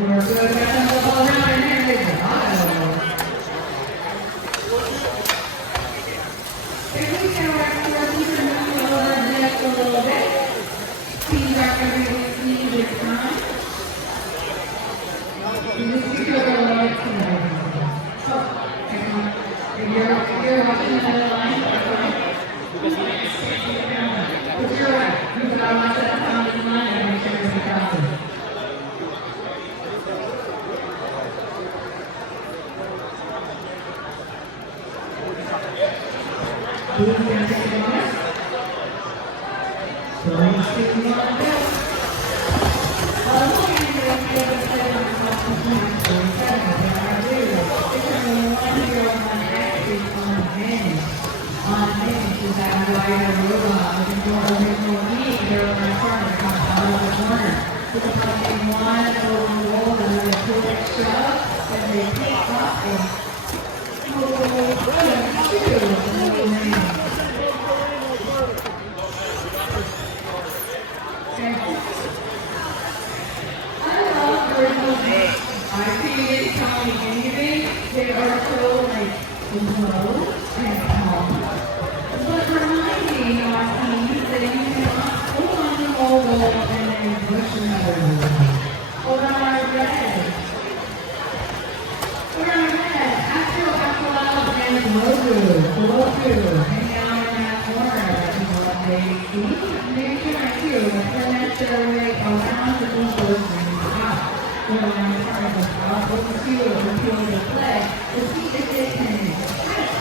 We're good. Got the ball around in there. Good job. If we can work towards even moving over just a little bit. Teams are going to be this time. You just keep your little legs tonight. Oh, if you're watching another line, that's fine. But you're right. You got to watch that on this line and make sure it's a problem. Who's going to take it on us? 3, 2, 1, go. I created Tommy Anything. They are so like low and calm. But reminding our teams that you cannot hold on to all goal and then push another goal. Hold on our red. Hold on our red. After and Roku. Hang down in that corner. Make sure I do. Turn that shit away around the goals and out. When I'm in front of the ball, over field, the play, to see if they can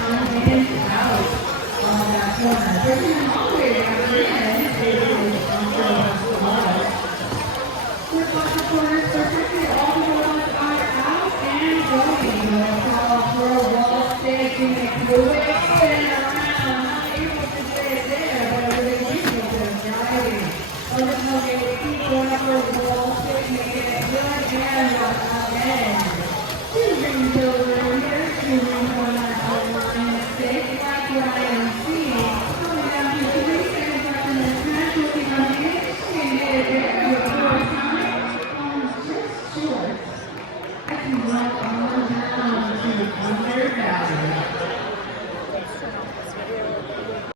unhand out on that corner. They're doing all the way down the end. They really until the ball. Flip off the corner, perfectly, all the balls are out and going. Call for a wall stick, you can move it, spin around. Not able to get it there, but it was able to driving. Okay, keep going for a wall stick, making it good. And again, two rings over here, 2 rings on that line, 6, like Ryan